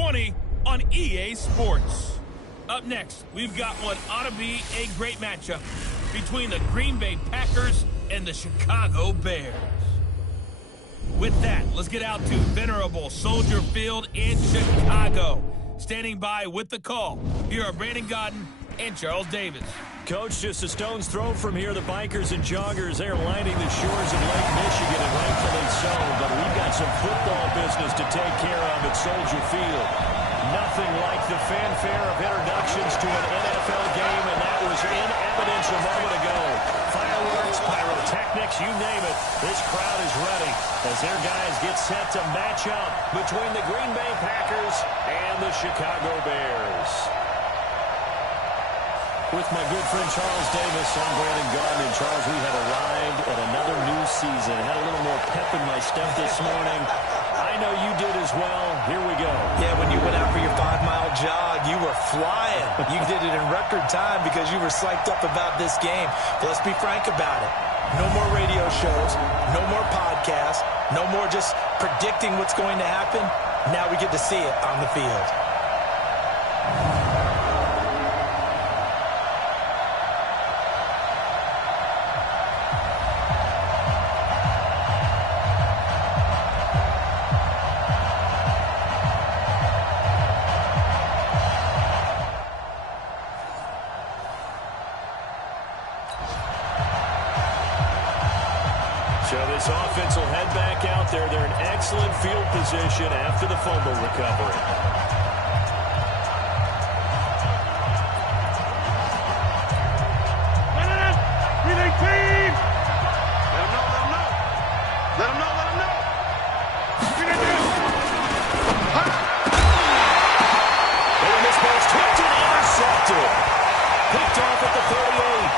20 on EA Sports. Up next, we've got what ought to be a great matchup between the Green Bay Packers and the Chicago Bears. With that, let's get out to venerable Soldier Field in Chicago. Standing by with the call, here are Brandon Gaudin and Charles Davis. Coach, just a stone's throw from here. The bikers and joggers, they're lining the shores of Lake Michigan, and rightfully so. But we've got some football business to take care of at Soldier Field. Nothing like the fanfare of introductions to an NFL game, and that was in evidence a moment ago. Fireworks, pyrotechnics, you name it. This crowd is ready as their guys get set to match up between the Green Bay Packers and the Chicago Bears. With my good friend Charles Davis, I'm Brandon Gaudin. And Charles, we have arrived at another new season. Had a little more pep in my step this morning. I know you did as well. Here we go. Yeah, when you went out for your 5-mile jog, you were flying. You did it in record time because you were psyched up about this game. But let's be frank about it. No more radio shows, no more podcasts, no more just predicting what's going to happen. Now we get to see it on the field. So this offense will head back out there. They're in excellent field position after the fumble recovery. Relay team! Let them know. Let them know. And this ball's tipped and intercepted. Picked off at the 38.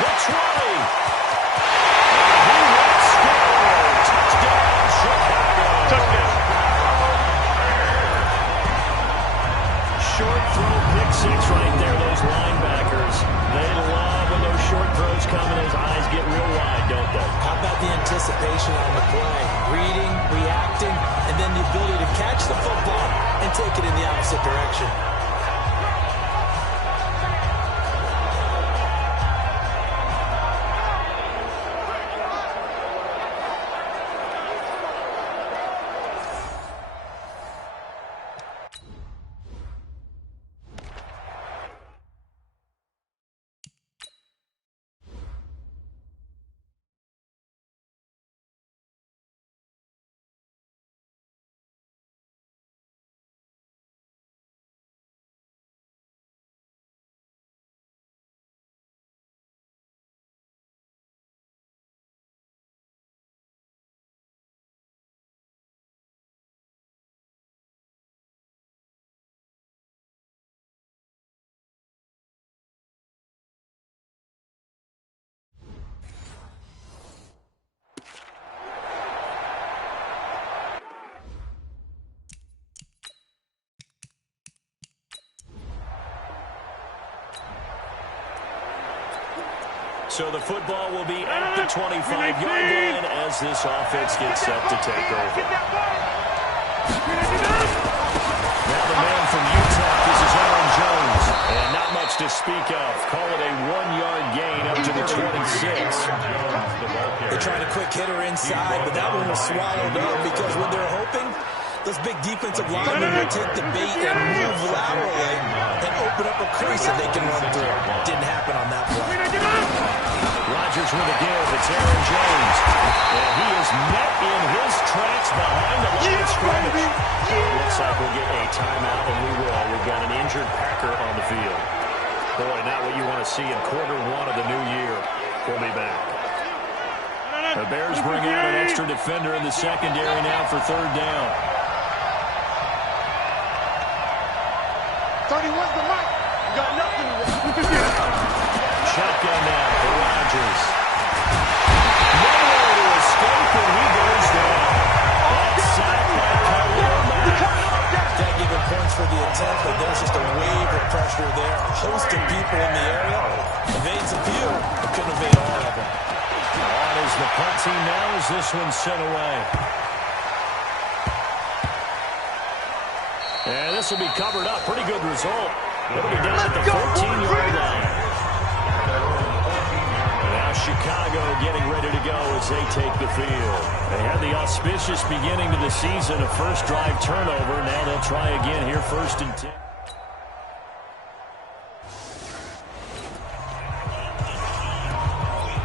The 20. Short throw, pick six right there, those linebackers. They love when those short throws come and those eyes get real wide, don't they? How about the anticipation on the play? Reading, reacting, and then the ability to catch the football and take it in the opposite direction. So the football will be at the 25-yard line as this offense gets set to take over. Now the man from Utah, this is Aaron Jones. And not much to speak of. Call it a 1-yard gain up to the 26. They tried a quick hitter inside, but that one was swallowed up because what they're hoping, those big defensive linemen will take the bait and move laterally and open up a crease that they can run through. Didn't happen on that play. Rodgers with a give. It's Aaron Jones. And he is met in his tracks behind the line of scrimmage. Looks like we'll get a timeout, and we will. We've got an injured Packer on the field. Boy, not what you want to see in quarter one of the new year. We'll be back. The Bears bring out an extra defender in the secondary now for third down. 31's the mic. You got nothing to do. Shotgun now for Rodgers. Nowhere to escape, and he goes down. That's sacked by Khalil Mack. Can't give him points for the attempt, but there's just a wave of pressure there. A host of people in the area. Evades a few, but couldn't evade all of them. On is the punt team now as this one's sent away. And this will be covered up. Pretty good result. It'll be down at the 14-yard line. Now Chicago getting ready to go as they take the field. They had the auspicious beginning to the season, a first drive turnover. Now they'll try again here, 1st and 10.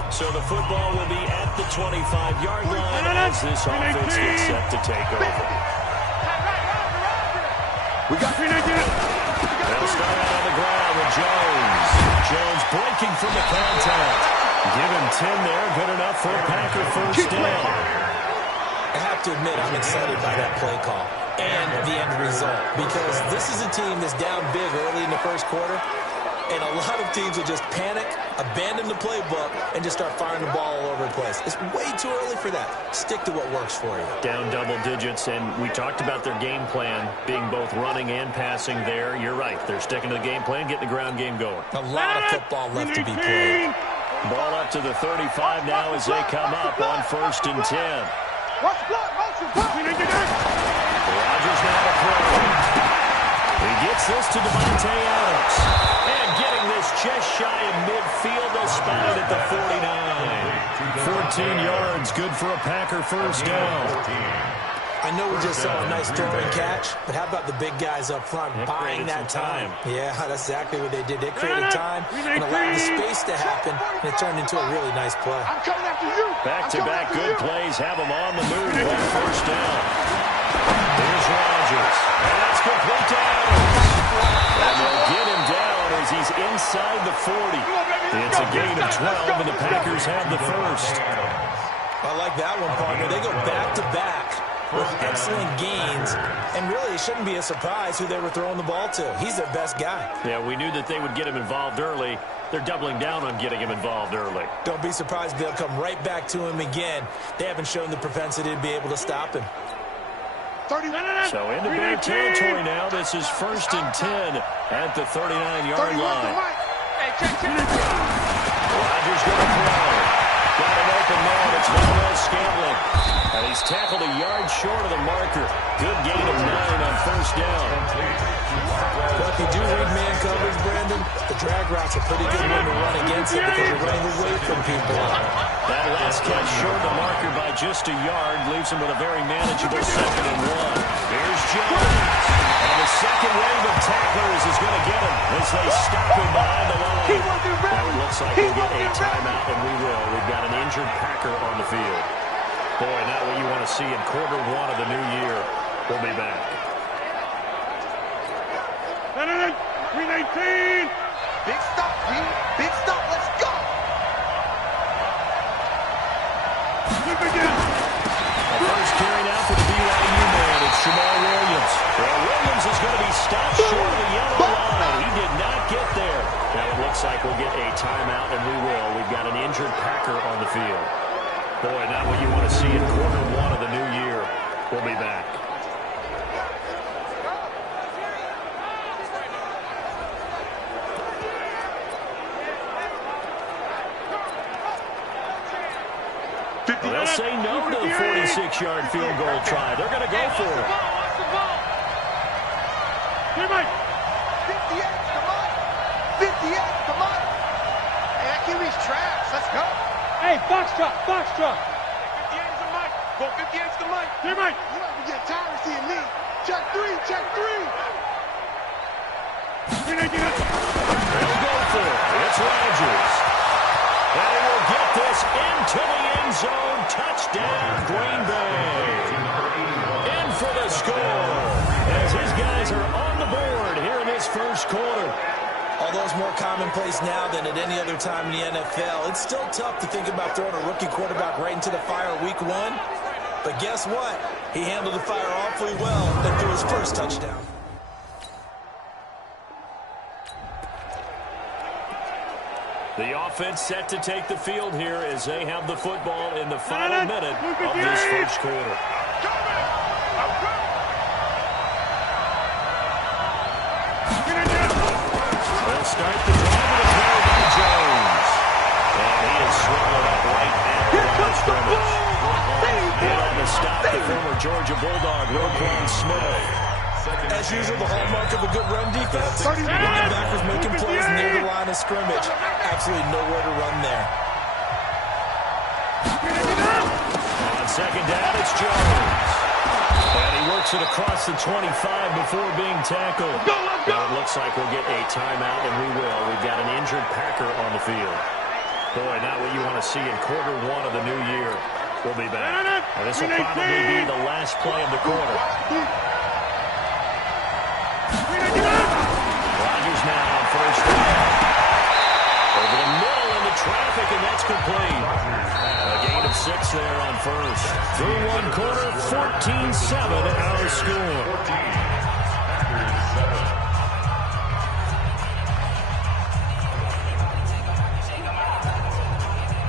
So the football will be at the 25-yard line as this offense gets set to take over. We got They'll start out on the ground with Jones. Jones breaking from the contact. Give him 10 there. Good enough for a Packer first down. I have to admit, I'm excited by that play call and the end result, because this is a team that's down big early in the first quarter, and a lot of teams will just panic, abandon the playbook, and just start firing the ball all over the place. It's way too early for that. Stick to what works for you. Down double digits, and we talked about their game plan being both running and passing there. You're right. They're sticking to the game plan, getting the ground game going. A lot of football left to be played. Ball up to the 35 now as they come up on 1st and 10. Watch the block, motion, Rodgers now to throw. He gets this to Devontae Adams. And getting this just shy of midfield. They'll spot it at the 49. 14 yards, good for a Packer first down. I know we just saw a nice throw and catch, but how about the big guys up front buying that time? Yeah, that's exactly what they did. They created time and allowed the space to happen, and it turned into a really nice play. I'm coming after you. Back-to-back good plays have them on the move on first down. Here's Rodgers, and that's complete to Adams. And they'll get him down as he's inside the 40. It's a gain of 12, and the Packers have the first. I like that one, partner. They go back-to-back with excellent gains, and really it shouldn't be a surprise who they were throwing the ball to. He's their best guy. Yeah, we knew that they would get him involved early. They're doubling down on getting him involved early. Don't be surprised if they'll come right back to him again. They haven't shown the propensity to be able to stop him. So into Bear territory now. This is 1st and 10 at the 39-yard line. Rodgers going to throw. Got an open man. It's Valdez Scantling. And he's tackled a yard short of the marker. Good gain of 9 on first down. But if you do read man coverage, Brandon, the drag route's a pretty good one to run against it because you're running away from people. That last catch short of the marker by just a yard leaves him with a very manageable 2nd and 1. Here's Jones. And the second wave of tacklers is going to get him as they stop him behind the line. Now it looks like we'll get a timeout, and we will. We've got an injured Packer on the field. Boy, not what you want to see in quarter 1 of the new year. We'll be back. 319. Big stop, G. Big stop. Let's go. The first carry now for the BYU man. It's Jamal Williams. Well, Williams is going to be stopped short of the yellow line. He did not get there. Now it looks like we'll get a timeout, and we will. We've got an injured Packer on the field. Boy, not what you want to see in quarter 1 of the new year. We'll be back. Well, they'll say no to the 46-yard field goal try. They're going to go for it. 58, come on. 58, come on. Hey, that QB's trash. Let's go. Hey, box truck, box truck. 58's the mic. Go 58's the mic. Here, Mike. You might be getting tired of seeing me. Check 3, check 3. They'll go for it. It's Rodgers. And he will get this into the end zone. Touchdown, Green Bay. In for the score as his guys are on the board here in this first quarter. Although it's more commonplace now than at any other time in the NFL, it's still tough to think about throwing a rookie quarterback right into the fire week 1. But guess what? He handled the fire awfully well and threw his first touchdown. The offense set to take the field here as they have the football in the final minute of this first quarter. They'll start the drive with a carry by Jones. And he is swallowed up right at the line of scrimmage. In on the stop, the former Georgia Bulldog, Roquan Smith. As as usual, the hallmark of a good run defense. Linebackers making plays near the line of scrimmage. Absolutely nowhere to run there. On second down, it's Jones. And he works it across the 25 before being tackled. Now it looks like we'll get a timeout, and we will. We've got an injured Packer on the field. Boy, not what you want to see in quarter one of the new year. We'll be back. And this will probably be the last play of the quarter. Rodgers now on first down. Over the middle into traffic, and that's complete. A gain of 6 there on first. Through one quarter, 14-7 our score.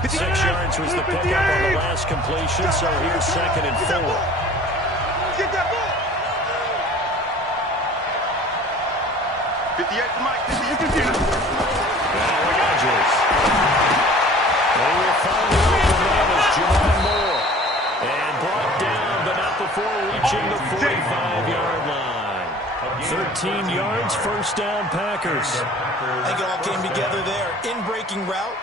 6 yards was the pickup on the last completion, so here's 2nd and 4. Get that ball. 58 to Mike. 58. Now Rodgers. They will find the open man as Javon Moore. And brought down, but not before reaching the 45-yard line. 13 yards, first down Packers. I think it all came together there. In-breaking route.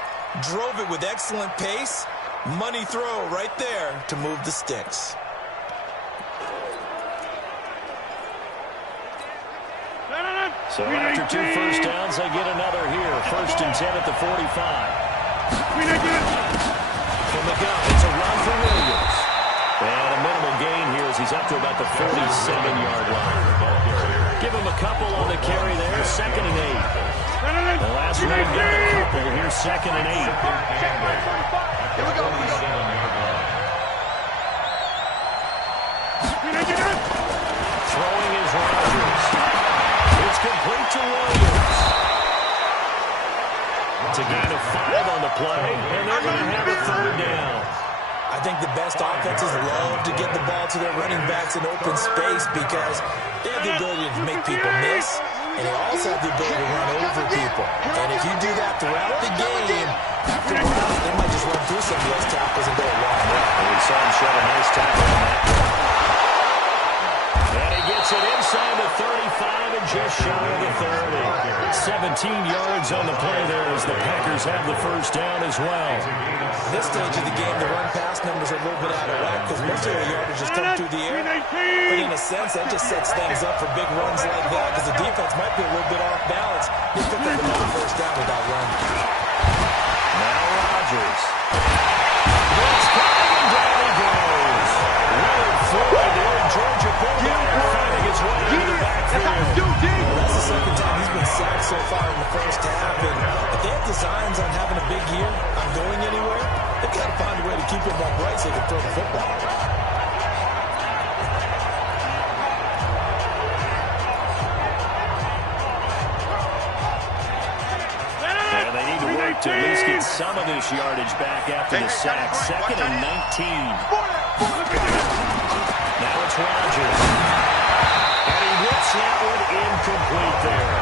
Drove it with excellent pace. Money throw right there to move the sticks. So after 2 first downs, they get another here. 1st and 10 at the 45. From the gun, it's a run for Williams. And a minimal gain here as he's up to about the 47-yard line. Give him a couple on the carry there. 2nd and 8. The last one got a couple. Here's 2nd and 8. Here we go. Throwing is Rodgers. It's complete to Williams. It's a gain of 5 on the play, and they're going to have a 3rd down. I think the best offenses love to get the ball to their running backs in open space because they have the ability to make people miss, and they also have the ability to run over people. And if you do that throughout the game, after a while, they might just run through some of those tackles and go a long way. And we saw him shed a nice tackle on that. And he gets it inside the 35 and just shy of the 30. 17 yards on the play there as the Packers have the first down as well. At this stage of the game, the run-pass numbers are a little bit out of whack because most of the yardage just come through the air. But in a sense, that just sets things up for big runs like that because the defense might be a little bit off balance. They pick up another first down without running. Now Rodgers. Blitz coming, and down he goes. Willard Floyd, the old Georgia fullback, finding his way into the backfield. That's the 2nd time he's been sacked so far in the first half. And if they have designs on having a big year, on going anywhere, they've got to find a way to keep him upright so they can throw the football. And they need to work to at least get some of this yardage back after the sack. 2nd and 19. Now it's Rodgers. And he whips that one incomplete there.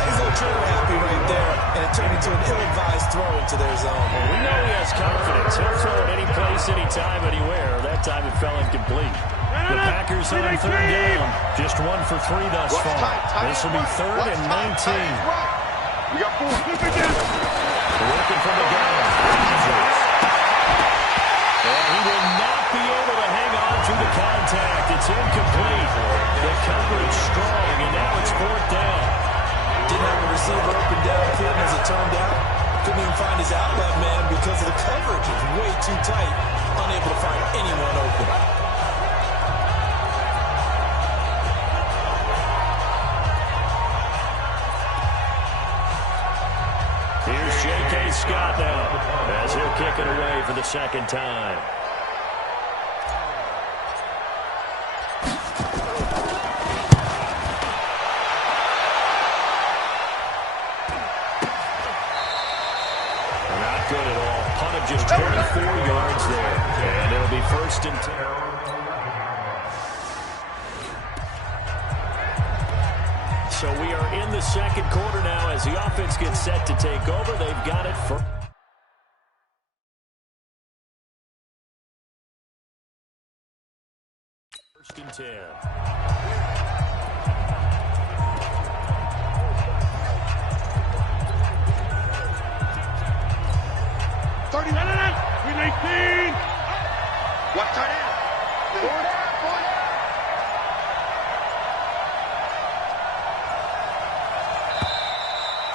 He's a trigger happy right there, and it turned into an ill-advised throw into their zone. Well, we know he has confidence. He'll throw it any place, anytime, anywhere. That time it fell incomplete. The Packers on 3rd down. Just 1 for 3 thus far. This will be 3rd and 19. We got 4. Working from the ground. Rodgers. And he will not be able to hang on to the contact. It's incomplete. The coverage strong, and now it's 4th down. Didn't have a receiver open downfield, and as it turned out, couldn't even find his outlet man because of the coverage. It's way too tight, unable to find anyone open. Here's J.K. Scott now as he'll kick it away for the 2nd time. Not good at all. Punt of just 24 yards there. And it'll be 1st and 10. So we are in the 2nd quarter now as the offense gets set to take over. They've got it for 1st and 10.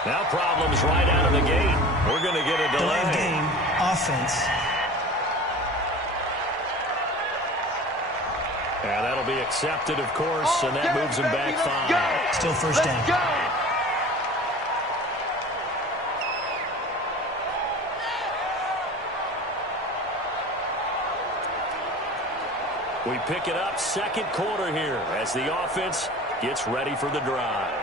Now problems right out of the gate. We're going to get a delay. Delay game, offense. Yeah, that'll be accepted, of course, and that moves him back 5. Still first down. We pick it up second quarter here as the offense gets ready for the drive.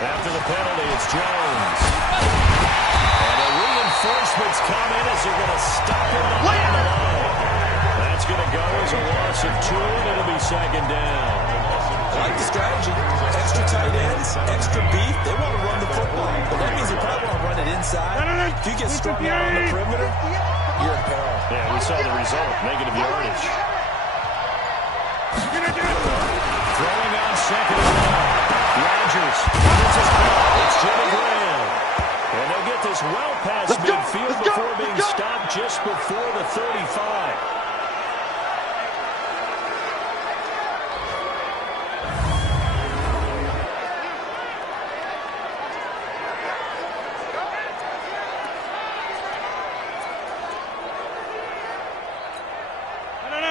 After the penalty, it's Jones. And the reinforcements come in as they're going to stop him behind the line. That's going to go as a loss of 2, and it'll be second down. I like the strategy. Extra tight ends, extra beef. They want to run the football. But that means they probably want to run it inside. If you get strung out on the perimeter, you're in peril. Yeah, we saw the result. Negative yardage. Throwing on second and 1. Rodgers. It's Jimmy Graham. And they'll get this well past midfield before being stopped just before the 35.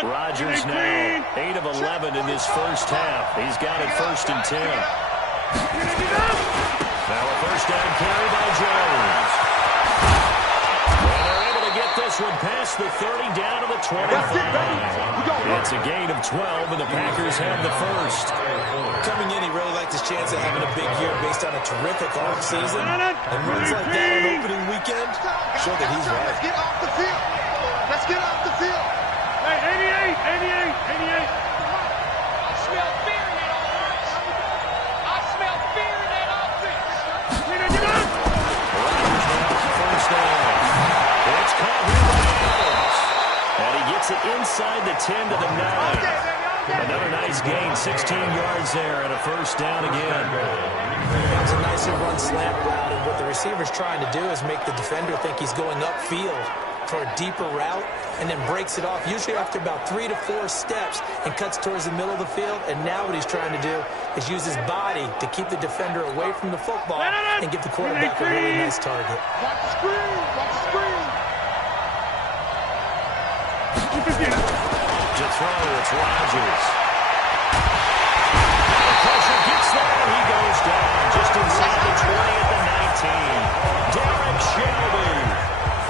Rodgers now 8 of 11 in this first half. He's got it 1st and 10. Now a first down carry by Jones. And they're able to get this one past the 30 down to the 25. It's a gain of 12, and the Packers have the first. Coming in, he really liked his chance of having a big year based on a terrific offseason. And runs like that on opening weekend show that he's right. Let's get off the field. Let's get off the field. Hey, 88. I smell fear in that offense. I smell fear in that offense. Rodgers now first down. It's caught here by Adams. And he gets it inside the 10 to the 9. Another nice gain, 16 yards there, and a first down again. That was a nicely run slant route, and what the receiver's trying to do is make the defender think he's going upfield for a deeper route, and then breaks it off, usually after about 3 to 4 steps, and cuts towards the middle of the field. And now what he's trying to do is use his body to keep the defender away from the football and give the quarterback a really nice target. Watch the screen. Watch the screen. To throw, it's Rodgers. The pressure gets there, he goes down just inside the 20 at the 19. Derek Shelby.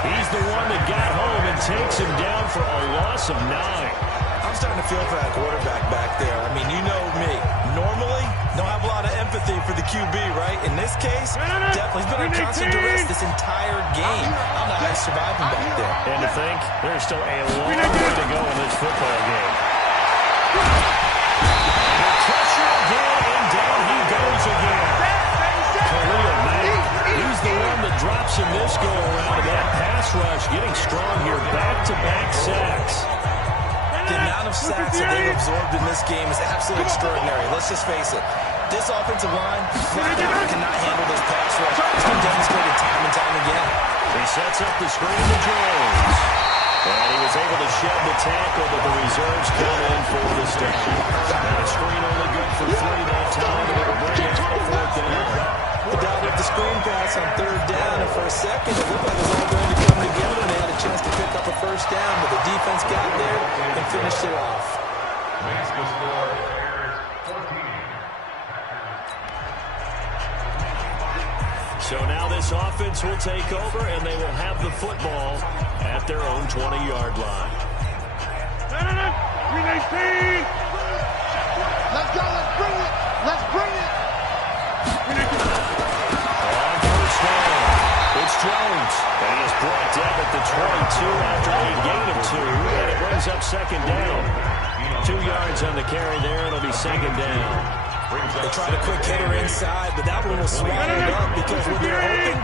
He's the one that got home and takes him down for a loss of 9. I'm starting to feel for that quarterback back there. I mean, you know me. Normally, don't have a lot of empathy for the QB, right? In this case, definitely. He's been under constant duress this entire game. I don't know how he's surviving back there. And to think, there's still a long way to go in this football game. The pressure again, and down he goes again. Khalil Mack, he's the one that drops him this go-around. And that pass rush getting strong here. Back-to-back sacks. The amount of sacks that they've absorbed in this game is absolutely extraordinary. Let's just face it. This offensive line flat out cannot handle this pass rush. It's been demonstrated time and time again. He sets up the screen to Jones. And he was able to shed the tackle, but the reserves come in for the stop. Now the screen only good for 3 that time, and it'll bring it up 4th down. They dialed up the screen pass on 3rd down, and for a second it looked like it was all going to come together, and they had a chance to pick up a first down, but the defense got there and finished it off. So now this offense will take over, and they will have the football at their own 20-yard line. Let's go. Let's bring it. Let's bring it. On first down, it's Jones. And he is brought down at the 22 after a gain of 2, and it brings up 2nd down. 2 yards on the carry there, it'll be 2nd down. They tried a quick hitter inside, but that one was swallowed up because when they're hoping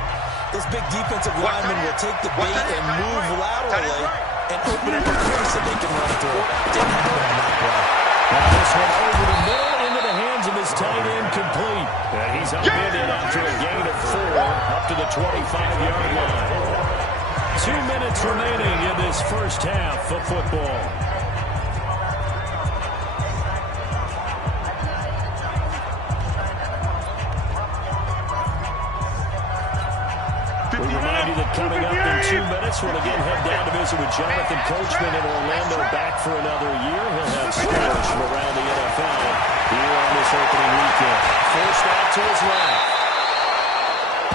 this big defensive lineman will take the bait and move laterally and open up a crease that they can run through. Didn't happen on that play. Now this one over the middle into the hands of his tight end, complete. And he's upended after a gain of 4 up to the 25-yard line. 2 minutes remaining in this first half of football. We remind you that coming up in 2 minutes, we'll again head down to visit with Jonathan Coachman in Orlando, back for another year. He'll have scores from around the NFL here on this opening weekend. Forced out to his left.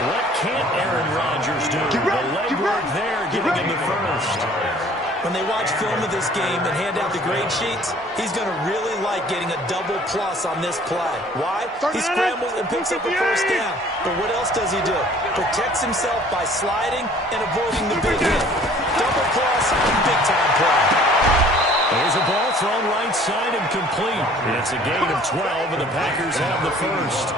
What can't Aaron Rodgers do? The legwork there, giving him the first. When they watch film of this game and hand out the grade sheets, he's going to really like getting a double plus on this play. Why? He scrambles and picks up a first down. But what else does he do? Protects himself by sliding and avoiding the big hit. Double plus, big-time play. There's a ball thrown right side and complete. It's a gain of 12, and the Packers have the first.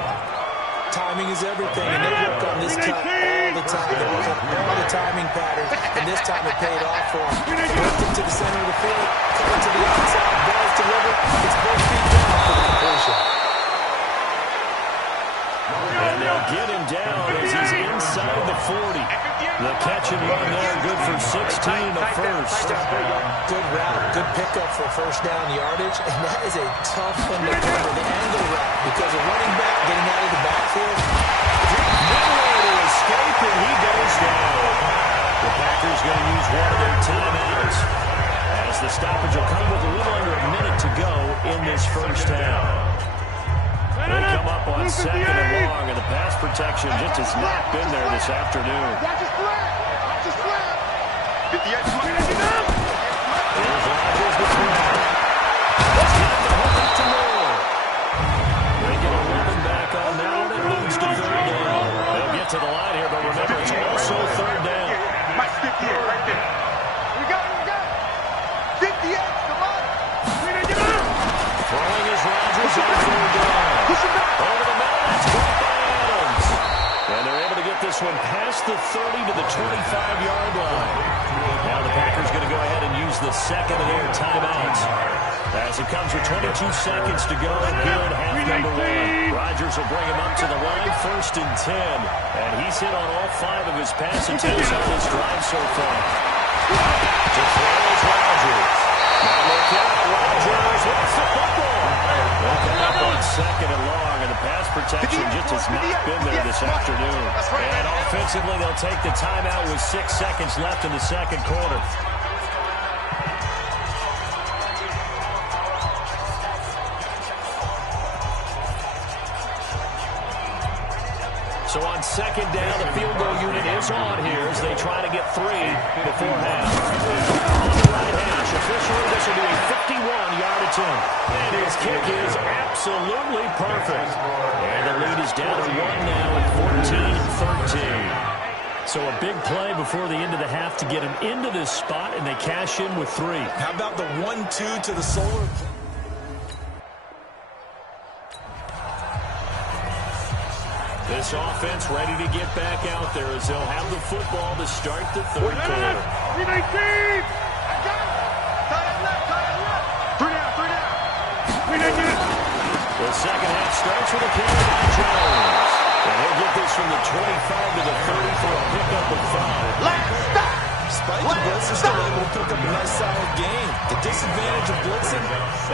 Timing is everything, and they work on this cut all the time. They work on all the timing patterns, and this time it paid off for him. Worked it to the center of the field, cut to the outside, ball's delivered. It's both feet down for the completion. And they'll get him down as he's inside the 40. The catch and run there, good for 16 and a first. Good route, good pickup for first down yardage, and that is a tough one to cover, the angle route, because a running back getting out of the backfield. Nowhere to escape, and he goes down. The Packers going to use one of their timeouts as as the stoppage will come with a little under a minute to go in this first half. They come up on 2nd and long, and the pass protection just has not been there this afternoon. Watch his flag. Watch his flag. 58. Here's Rodgers the throw. He's got the hook up to Moore. They get 11 back on that one. It moves to 3rd down. They'll get to the line here, but remember, it's also 3rd down. Mike, 58 right there. We got it. 58. Come on. Throwing is Rodgers on 3rd down. Over the middle, that's caught by Adams. And they're able to get this one past the 30 to the 25-yard line. Now the Packers going to go ahead and use the second of their timeouts, as it comes with 22 seconds to go here in half number 1. Rodgers will bring him up to the line, 1st and 10. And he's hit on all 5 of his pass attempts on this drive so far. To throw is Rodgers. Now look out, Rodgers wants the football. They'll come up on 2nd and long, and the pass protection just has not been there this afternoon. And offensively, they'll take the timeout with 6 seconds left in the second quarter. So on 2nd down, the field goal unit is on here as they try to get 3 before half. On the right hash, officially this will be a 51-yard attempt. And his kick is absolutely perfect. And the lead is down to 1 now at 14-13. So a big play before the end of the half to get him into this spot, and they cash in with 3. How about the 1-2 to the solar? This offense ready to get back out there as they'll have the football to start the 3rd quarter. 319. I got it. Tie it left. 3 down. 319. The second half starts with a carry by Jones. And he'll get this from the 25 to the 30 for a pickup of 5. Last stop. Despite the blitz, they're still able to pick up a nice solid gain. The disadvantage of blitzing,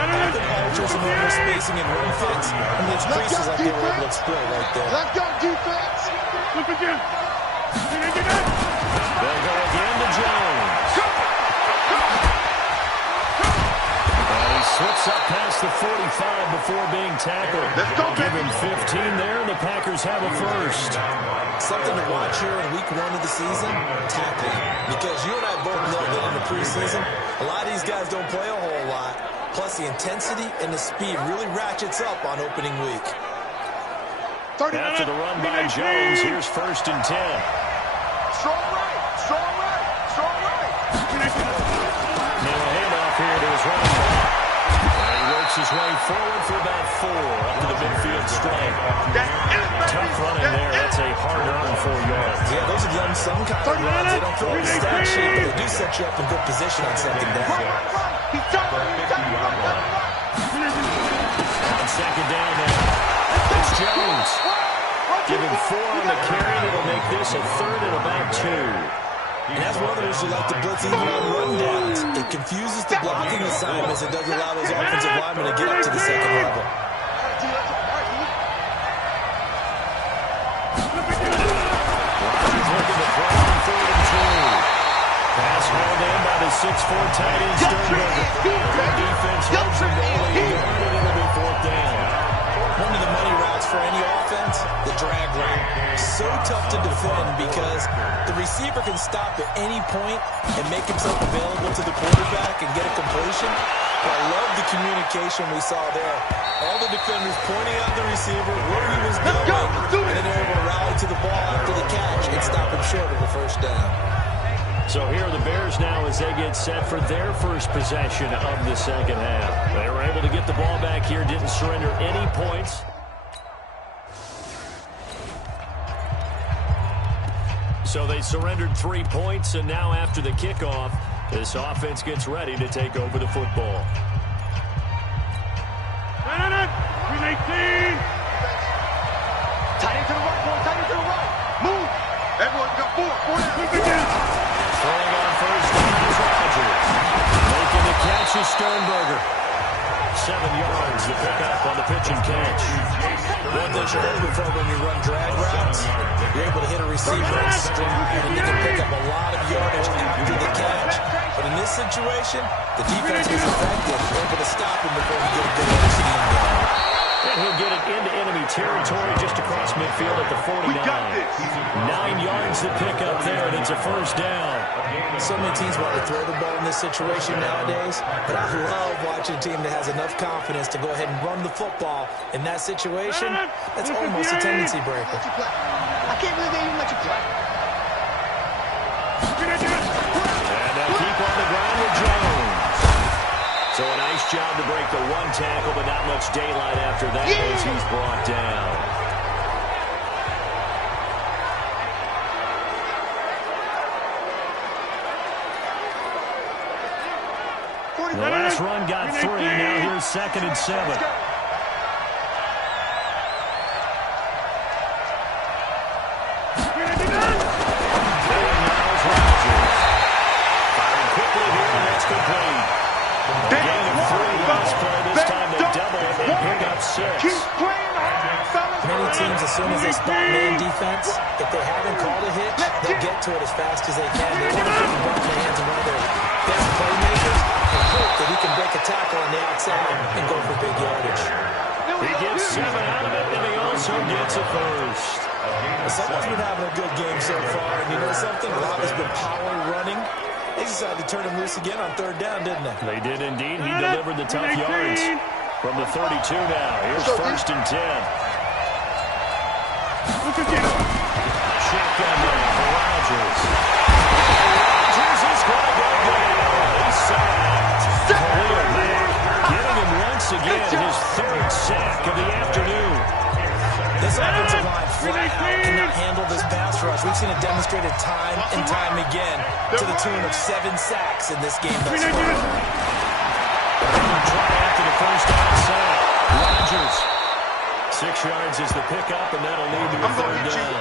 active archers and normal spacing and run fits, and the increases like they were able to exploit right there. Let's go, defense. Look again. They'll go again to Jones. And he slips up past the 45 before being tackled. Let's go, Give baby. him 15 there, and the Packers have a first. Something to watch here in week 1 of the season, tackling. Because you and I both know that in the preseason, a lot of these guys don't play a whole lot. Plus the intensity and the speed really ratchets up on opening week. After the run by Jones, here's 1st and 10. Strong right. Now a handoff here to his running back. And he works his way forward for about 4 up to the midfield stripe. Tough running there. That's a hard-earned 4 yards. Yeah, those are the unsung kind of runs. They don't throw the stat sheet, but they do set you up in good position on 2nd down. On 2nd down now, it's Jones. Give him 4 on the carry. It'll make this a 3rd and about 2. And that's one of those who like to blitz even on rundowns. It confuses the blocking assignments. It doesn't allow those offensive linemen to get up to the 2nd level. Rodgers looking to throw on 3rd and 2. Pass hauled in by the 6'4" tight end Sternberger. Good defense holds him to only a yard, and it'll be 4th down. One of the money routes for any offense, the drag route. So tough to defend because the receiver can stop at any point and make himself available to the quarterback and get a completion. But I love the communication we saw there. All the defenders pointing out the receiver, where he was going, and then they're able to rally to the ball after the catch and stop him short of the 1st down. So here are the Bears now as they get set for their first possession of the second half. They were able to get the ball back here, didn't surrender any points. So they surrendered 3 points, and now after the kickoff, this offense gets ready to take over the football. 319. Tight end to the right, boy. Tight end to the right. Move. Everyone got 4. 4 down. Throwing on 1st down is Rodgers. Making the catch is Sternberger. 7 yards to pick up on the pitch and catch. One thing you're hoping for when you run drag routes, you're able to hit a receiver in stride, and you can pick up a lot of yardage after the catch. But in this situation, the defense was effective, able to stop him before he get a good scheme going. And he'll get it into enemy territory just across midfield at the 49. 9 yards to pick up there, and it's a first down. So many teams want to throw the ball in this situation nowadays, but I love watching a team that has enough confidence to go ahead and run the football. In that situation, that's almost a tendency breaker. I can't believe they even let you play. And they'll keep on the ground with Jones. So a nice job to break the one tackle, but not much daylight after that as he's brought down. The last run got 3. Now here's 2nd and 7. Firing quickly here, and that's complete. A gain of 3 last play. This time they double it and pick up 6. Many teams, as soon as they spot man defense, if they haven't called a hitch, they'll get to it as fast as they can. They want to put the ball in the hands of one of their best playmakers and hope that he can break a tackle on the outside and go for big yardage. He gets 7 out of it, and he also gets a first. Someone's been having a good game so far, and you know something? A lot has been power running. They decided to turn him loose again on 3rd down, didn't they? They did indeed. He delivered the tough yards from the 32 now. Here's 1st and 10. Shotgun there for Rodgers. Rodgers is going to go down. He's sacked. Khalil Mack getting him once again his 3rd sack of the afternoon. This offensive line flat out cannot handle this pass rush. We've seen it demonstrated time and time again to the tune of 7 sacks in this game thus far. Try after the first down sack. Rodgers. 6 yards is the pickup, and that'll lead to a 3rd down.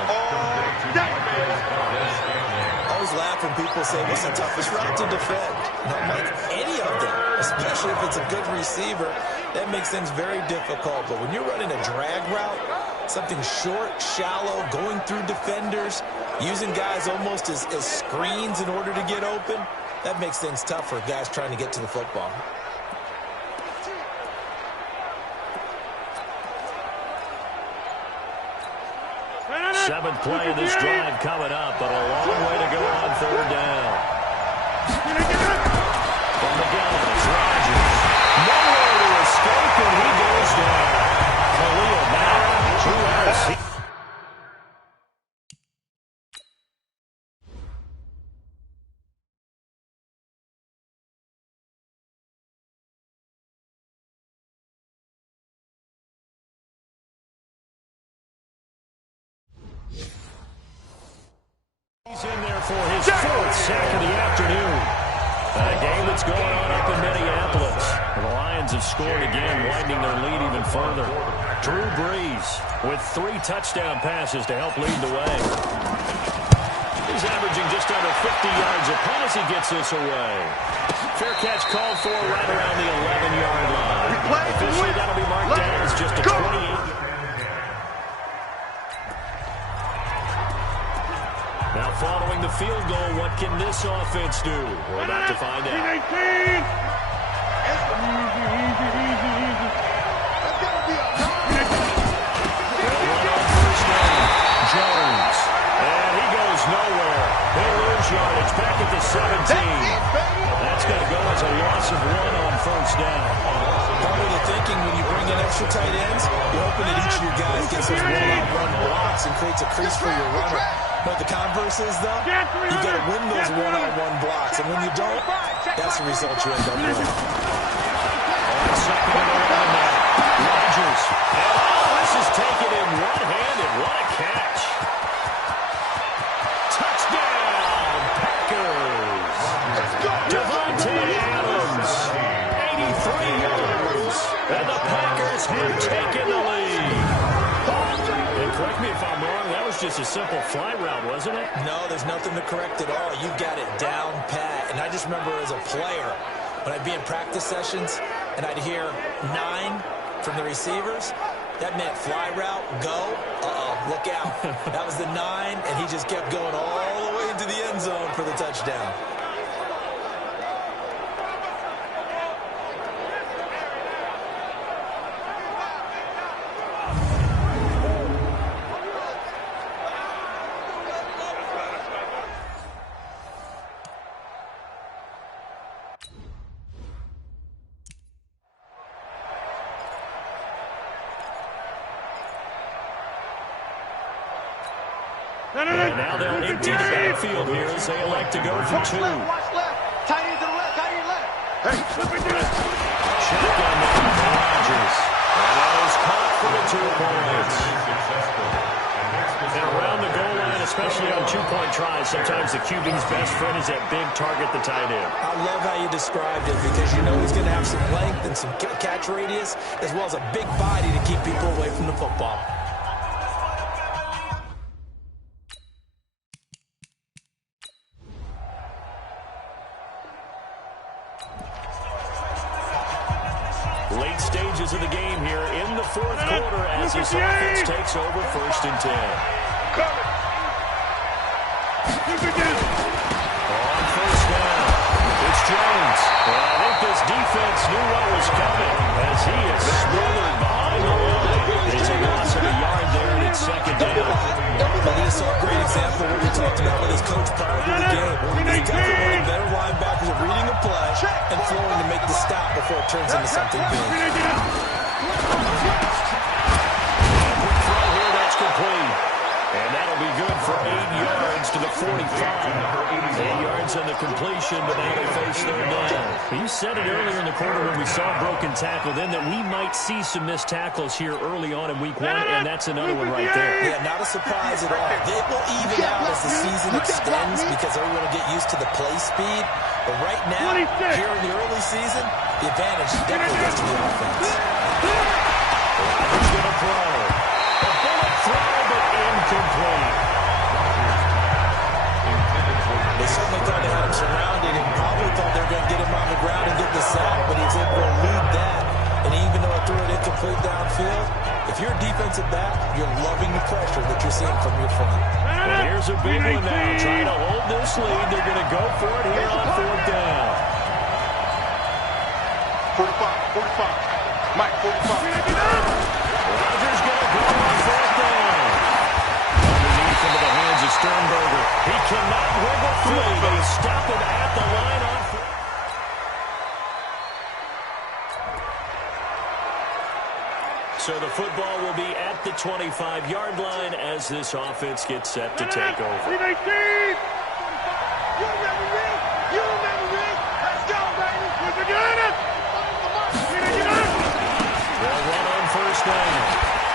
I always laugh when people say, what's the toughest route to defend? Not like any of them, especially if it's a good receiver. That makes things very difficult. But when you're running a drag route, something short, shallow, going through defenders, using guys almost as screens in order to get open, that makes things tough for guys trying to get to the football. Seventh play of this drive coming up, but a long way to go on 3rd down. From the gun, it's Rodgers. Nowhere to escape, and he goes down. Khalil Mack, 2 yards. He's in there for his 4th sack of the afternoon. A game that's going on up in Minneapolis. The Lions have scored again, widening their lead even further. Drew Brees with 3 touchdown passes to help lead the way. He's averaging just under 50 yards a punt as he gets this away. Fair catch called for right around the 11-yard line. Officially, that'll be marked down as just a 28. Now following the field goal, what can this offense do? We're about to find out. That's gotta be a Run on first down. Jones. And he goes nowhere. He'll lose yardage back at the 17. That's going to go as a loss of 1 on first down. Part of the thinking when you bring in extra tight ends, you're hoping that each of your guys gets those one-on-one blocks and creates a crease for your runner. But the converse is, though, you've got to win those one-on-one blocks. And when you don't, that's the result you end up with. On 2nd and 11 now. Rodgers. And this is taken in one-handed. What a catch. Touchdown, Packers. Devontae Adams. 83 yards. And the Packers have taken the lead. And correct me if I'm wrong, that was just a simple fly route, wasn't it? No, there's nothing to correct at all. You've got it down pat. And I just remember as a player, when I'd be in practice sessions and I'd hear 9 from the receivers, that meant fly route, go, look out. That was the 9, and he just kept going all the way into the end zone for the touchdown. And now they'll empty the backfield here as they elect to go for two. Watch left. Tight end to the left. Tight end left. Hey, slip it in. Shotgun now for Rodgers. And that is caught for the 2 points. And around the goal line, especially on two-point tries, sometimes the QB's best friend is that big target, the tight end. I love how you described it because you know he's going to have some length and some catch radius as well as a big body to keep people away from the football. Late stages of the game here in the fourth quarter as this offense takes over 1st and 10. On first down, it's Jones. Well, I think this defense knew what was coming as he is smothered behind the line. It's a loss of a yard there, and it's 2nd down. Well, this is a great example of what we talked about with his coach prior to the game. He's definitely one of the better linebackers at reading the play and flowing to make the stop before it turns into something big. Throw here, that's complete. And that'll be good for 8 yards to the 45. 8 yards on the completion, but now they face 3rd down. You said it earlier in the quarter when we saw broken tackle then that we might see some missed tackles here early on in week 1, and that's another one right there. Yeah, not a surprise at all. It will even out as the season extends because everyone will get used to the play speed. But right now, here in the early season, the advantage definitely goes to the offense. Rodgers going to throw. A bullet throw, but incomplete. They certainly thought they had him surrounded and probably thought they were going to get him on the ground and get the sack, but he was able to elude that. And even though it threw it incomplete downfield, if you're a defensive back, you're loving the pressure that you're seeing from your front. Well, here's a big one now. Trying to hold this lead. They're going to go for it here on 4th down. 45. Mike, 45. Rodgers going to go on 4th down. Underneath into the hands of Sternberger. He cannot wiggle free. They stop him at the line on 4th. So the football will be at the 25-yard line as this offense gets set to take over. You remember me? You remember me? Let's go, baby. We're doing it. They'll run on 1st down.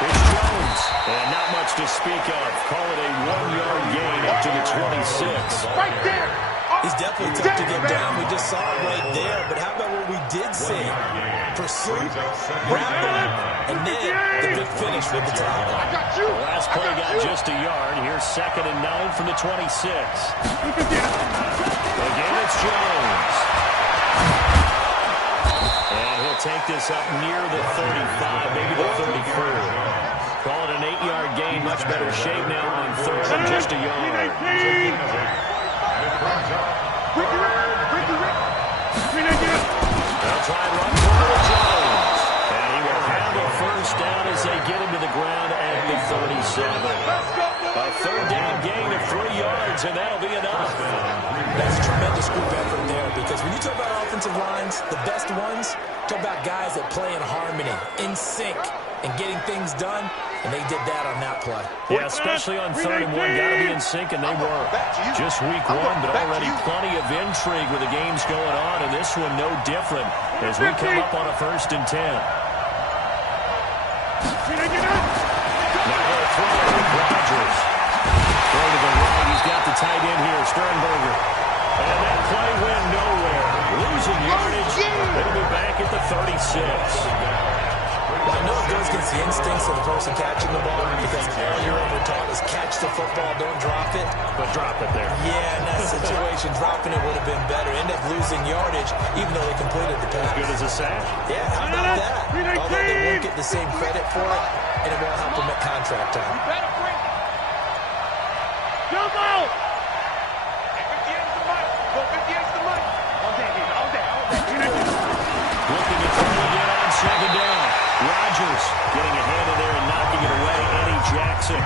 It's Jones. And not much to speak of. Call it a 1-yard gain up to the 26. Right there. He's definitely tough to get down. We just saw it right there. But how about what we did see? Pursuit, wrap up, and then the big finish with the tackle. The last play got just a yard. Here's 2nd and 9 from the 26. Again, it's Jones. And he'll take this up near the 35, maybe the 34. Call it an 8-yard gain. Much better shape now on 3rd and just a yard. They'll try and run for Jones. And he will handle 1st down as they get him to the ground at the 37. A 3rd down gain of 3 yards, and that'll be enough. That's a tremendous group effort there because when you talk about offensive lines, the best ones, talk about guys that play in harmony, in sync, and getting things done, and they did that on that play. Yeah, especially on 3rd and 1. Got to be in sync, and they were. Just week 1, but already plenty of intrigue with the games going on, and this one no different as we come up on a 1st and 10. Now they'll throw it with Rodgers. Throw to the right. He's got the tight end here, Sternberger. And that play went nowhere. Losing yardage. It'll be back at the 36. Well, I know it goes against the instincts of the person catching the ball because all you're ever taught is catch the football, don't drop it. But drop it there. Yeah, in that situation, dropping it would have been better. End up losing yardage, even though they completed the pass. As good as a sack. Yeah, how about that? Although they won't get the same credit for it, and it won't help them at contract time. Better bring. Jump out. Looking to throw again on 2nd down. Rodgers getting ahead of there and knocking it away. Eddie Jackson.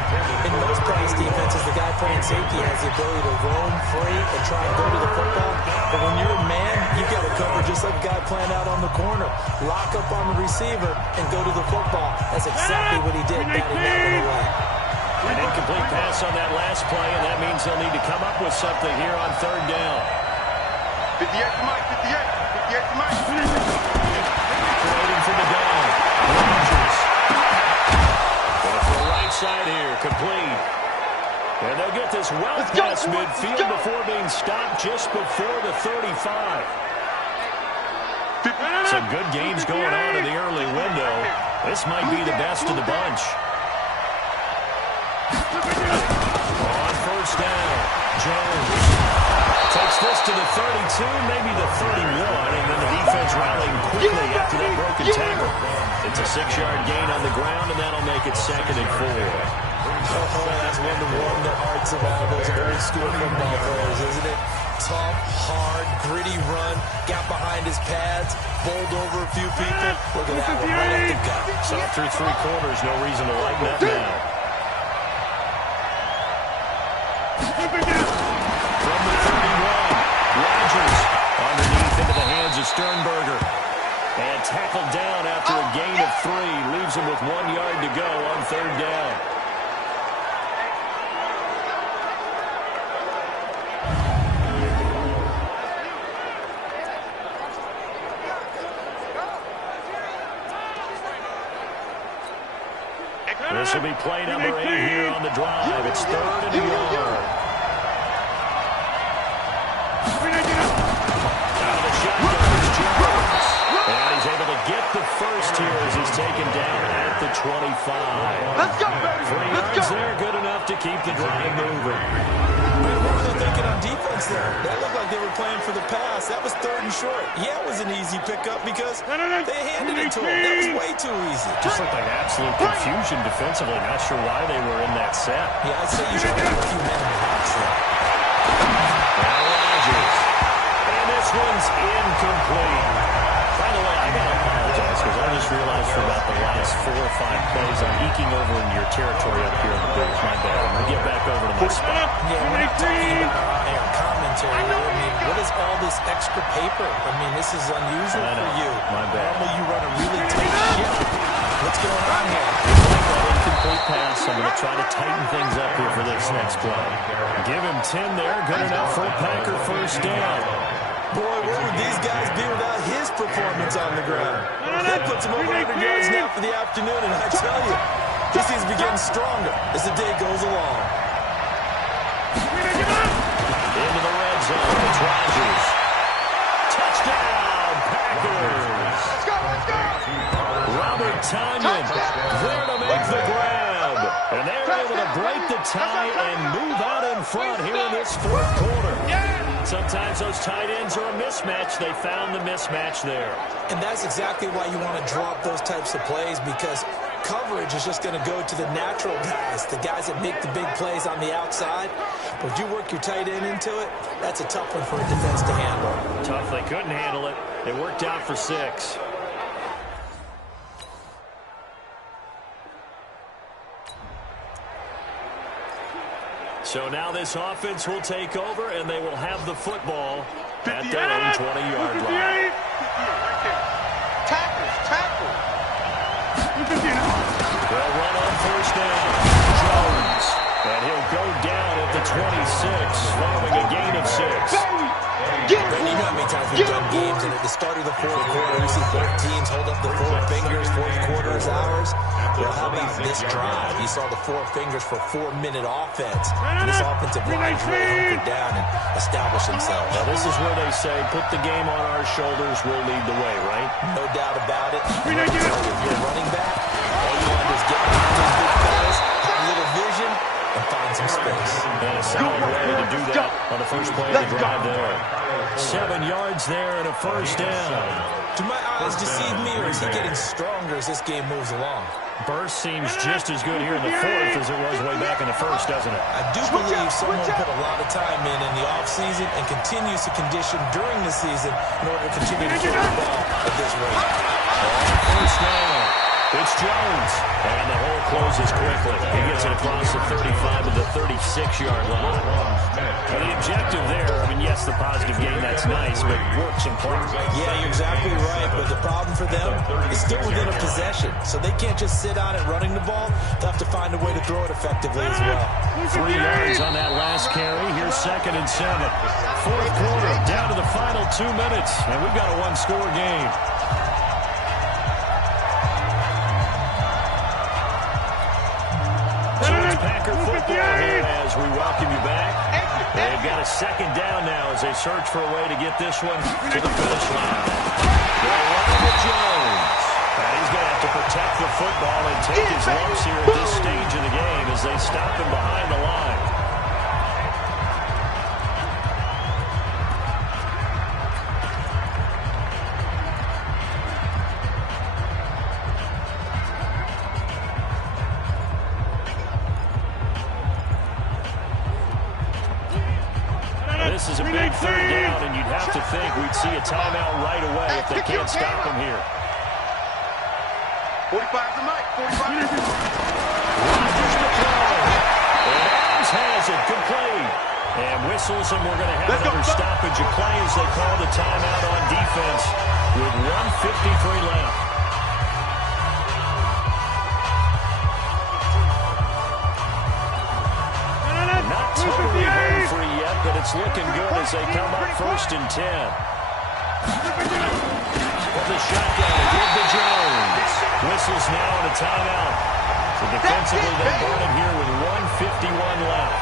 In most pass defenses, the guy playing safety has the ability to roam free and try and go to the football. But when you're a man, you've got to cover just like a guy playing out on the corner. Lock up on the receiver and go to the football. That's exactly what he did, batting that one away. An incomplete pass on that last play, and that means they'll need to come up with something here on third down. 58 to Mike, 58 to Mike. Waiting for the down. Rodgers. Going for the right side here, complete. And they'll get this well past midfield before being stopped just before the 35. Some good games going on in the early window. This might be the best of the bunch. On first down, Jones takes this to the 32, maybe the 31, and then the defense rallying quickly after that broken tackle. It's a 6-yard gain on the ground, and that'll make it 2nd and 4. Oh, that's one to warm the hearts of all those old school football players, isn't it? Tough, hard, gritty run, got behind his pads, bowled over a few people. Look at that one right up the gut. Saw through 3 quarters, no reason to lighten up now. From the 31, Rodgers underneath into the hands of Sternberger. And tackled down after a gain of 3. Leaves him with 1 yard to go on third down. This will be play number 8 here on the drive. It's 3rd and a yard. Out of the shotgun is Jones. And he's able to get the first here as he's taken down at the 25. Let's go, baby. 3 yards there, good enough to keep the drive moving. What were they thinking on defense there? That looked like they were playing for the pass. That was 3rd and short. Yeah, it was an easy pickup because they handed it to him. That was way too easy. Just looked like absolute confusion defensively. Not sure why they were in that set. Yeah, I'd say you should have a few men in the box there. Rodgers. And this one's incomplete. By the way, I got to apologize because I just realized for about the last 4 or 5 plays I'm eking over into your territory up here in the booth. My bad. I'm going to get back over to my spot. Yeah, we're not talking about our commentary. I mean, what is all this extra paper? I mean, this is unusual for you. My bad. Normally you run a really tight ship. What's going on here? That incomplete pass. I'm going to try to tighten things up here for this next play. Give him 10 there. Good enough for a Packer first down. Boy, where would these guys be without his performance on the ground? That puts him over 100 yards now for the afternoon, and I tell you, he seems to be getting stronger as the day goes along. Into the red zone, it's Rodgers. Touchdown, Packers. Let's go, let's go. Robert Tonyan there to make the grab. And they're able to break the tie and move out in front here in this 4th quarter. Sometimes those tight ends are a mismatch. They found the mismatch there. And that's exactly why you want to drop those types of plays, because coverage is just going to go to the natural guys, the guys that make the big plays on the outside. But if you work your tight end into it, that's a tough one for a defense to handle. Tough. They couldn't handle it. It worked out for 6. So now this offense will take over, and they will have the football at their own 20-yard line. Tackle. They'll run on first down. Jones. And he'll go down at the 26, following a gain of 6. And you know how many times we've done games, and at the start of the 4th quarter, we see both teams hold up the 4 fingers, 4th quarter is ours. Well, how about this drive? You saw the 4 fingers for 4-minute offense. And this offensive line really hunkered down and established themselves. Now, this is where they say, put the game on our shoulders, we'll lead the way, right? No doubt about it. So if you're a running back, all you want to do is get behind those big guys, have a little vision, and find some space. And a solid way to do that on the first play of the drive there. 7 yards there and a first down. Do my eyes deceive me, or is he getting stronger as this game moves along? Burst seems just as good here in the 4th as it was way back in the 1st, doesn't it? I do believe someone put a lot of time in the offseason and continues to condition during the season in order to continue to throw the ball at this rate. First down. It's Jones. And the hole closes quickly. He gets it across the 35 to the 36-yard line. And the objective there, I mean, yes, the positive gain, that's nice, but works in part. Yeah, you're exactly right. But the problem for them is still within a possession. So they can't just sit on it running the ball. They'll have to find a way to throw it effectively as well. 3 yards on that last carry. Here's 2nd and 7. Fourth quarter, down to the final 2 minutes. And we've got a one-score game. Packer football here as we welcome you back. They've got a 2nd down now as they search for a way to get this one to the finish line. They're running with Jones. And he's going to have to protect the football and take his lumps here at this stage of the game as they stop him behind the line. This is a big 3rd down, and you'd have to think we'd see a timeout right away if they can't stop him here. 45's the mic. 45. Rodgers to throw. And Adams has it complete. And whistles, and we're going to have another stoppage of play as they call the timeout on defense with 1:53 left. Not totally home free yet, but it's looking good as they come up 1st and 10. With the shotgun, give to Jones. Whistles now and a timeout. So defensively, they burn it here with 1:51 left.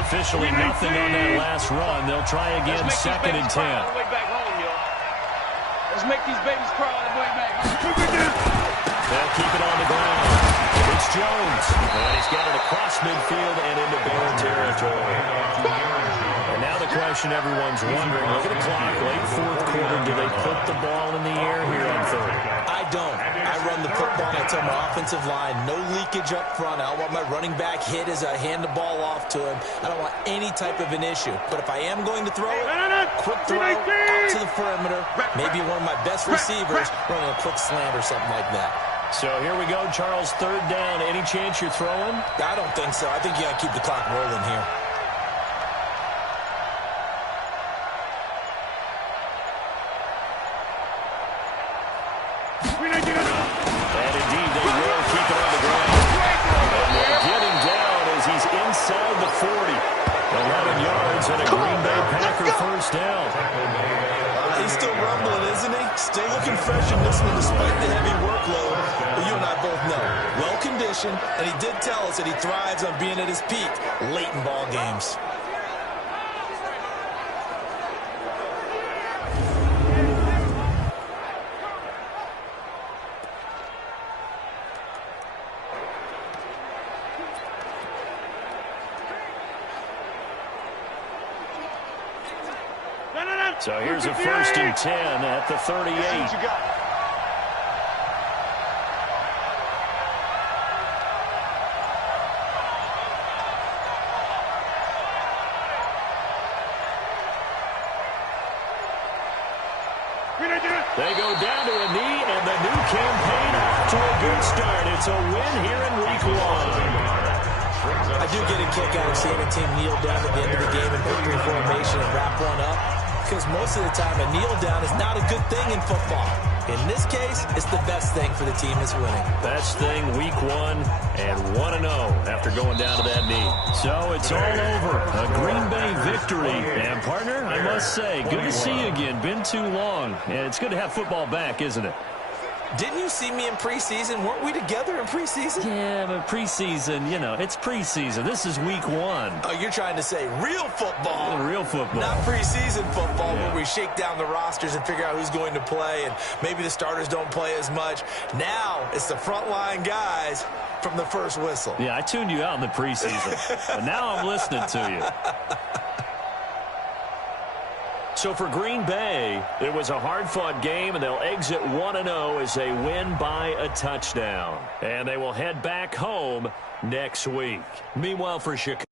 Officially nothing on that last run. They'll try again 2nd and 10. Let's make these babies cry on the way back. They'll keep it on the ground. It's Jones. And he's got it across midfield and into Bear territory. And now the question everyone's wondering, look at the clock, late 4th quarter, do they put the ball in the air here on 3rd? I don't. I run the football. I tell my offensive line, no leakage up front. I don't want my running back hit as I hand the ball off to him. I don't want any type of an issue. But if I am going to throw it, quick throw out to the perimeter, maybe one of my best receivers running a quick slant or something like that. So here we go, Charles, 3rd down. Any chance you're throwing? I don't think so. I think you got to keep the clock rolling here. And indeed, they will keep it on the ground. And they'll get him down as he's inside the 40. 11 yards and a Green Bay Packer 1st down. He's still rumbling, isn't he? Still looking fresh in this one despite the heavy workload. But you and I both know, well-conditioned, and he did tell us that he thrives on being at his peak late in ball games. So here's a 1st and 10 at the 38. They go down to a knee, and the new campaign off to a good start. It's a win here in week 1. I do get a kick out of seeing a team kneel down at the end of the game in victory formation and wrap one up, because most of the time a kneel down is not a good thing in football. In this case, it's the best thing for the team that's winning. Best thing week 1 and 1-0 after going down to that knee. So it's all over. A Green Bay victory. And partner, I must say, good to see you again. Been too long. And it's good to have football back, isn't it? Didn't you see me in preseason? Weren't we together in preseason? Yeah, but preseason, you know, it's preseason. This is week 1. Oh, you're trying to say real football. Real football. Not preseason football where we shake down the rosters and figure out who's going to play, and maybe the starters don't play as much. Now it's the frontline guys from the first whistle. Yeah, I tuned you out in the preseason, but now I'm listening to you. So for Green Bay, it was a hard-fought game, and they'll exit 1-0 as they win by a touchdown. And they will head back home next week. Meanwhile, for Chicago.